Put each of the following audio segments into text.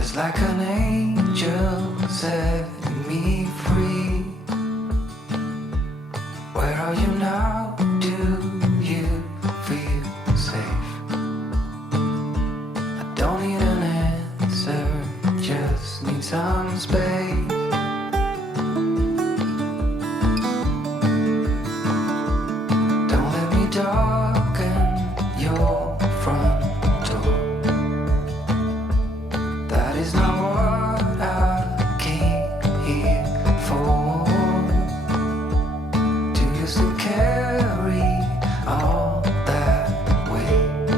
just like an angel setting me free. Where are you now? Do you feel safe? I don't need an answer, just need some space. Don't let me darken your front door. That is not what I came here for. Do you still carry all that weight?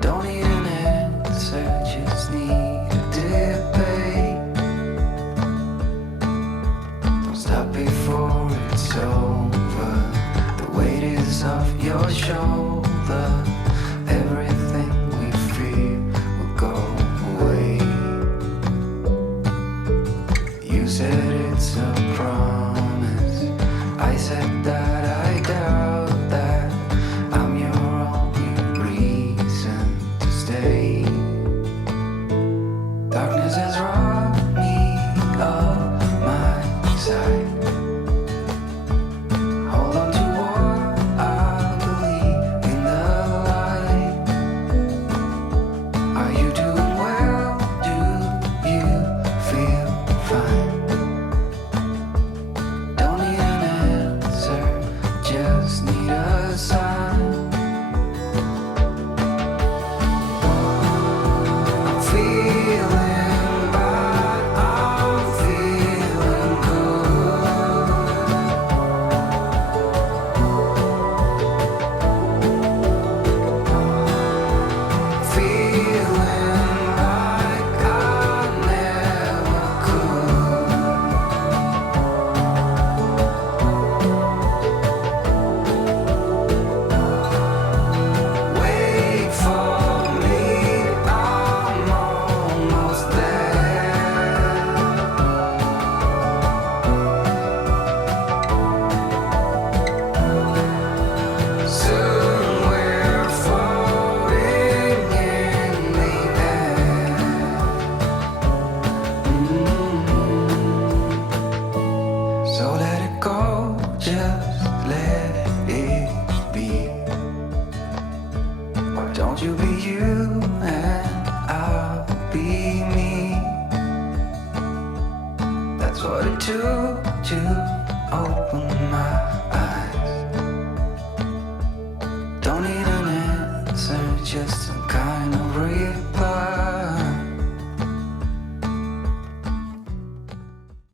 Don't need an answer, just need a debate. Don't stop before it's over. The weight is off your shoulder. Everything we fear will go away. You said it's a promise. I said that I doubt that. I'm your only reason to stay. Darkness has robbed me of my sight. Hold on to what I believe in the light. Are you doing well? Do you feel fine? Don't need an answer, just need a sign. I'm feeling bad, I'm feeling good. Feeling like I never could. Wait for me, I'm almost there. Soon we're floating in the air. So let it go, just let it be. Why don't you be you and I'll be me? That's what it took to open my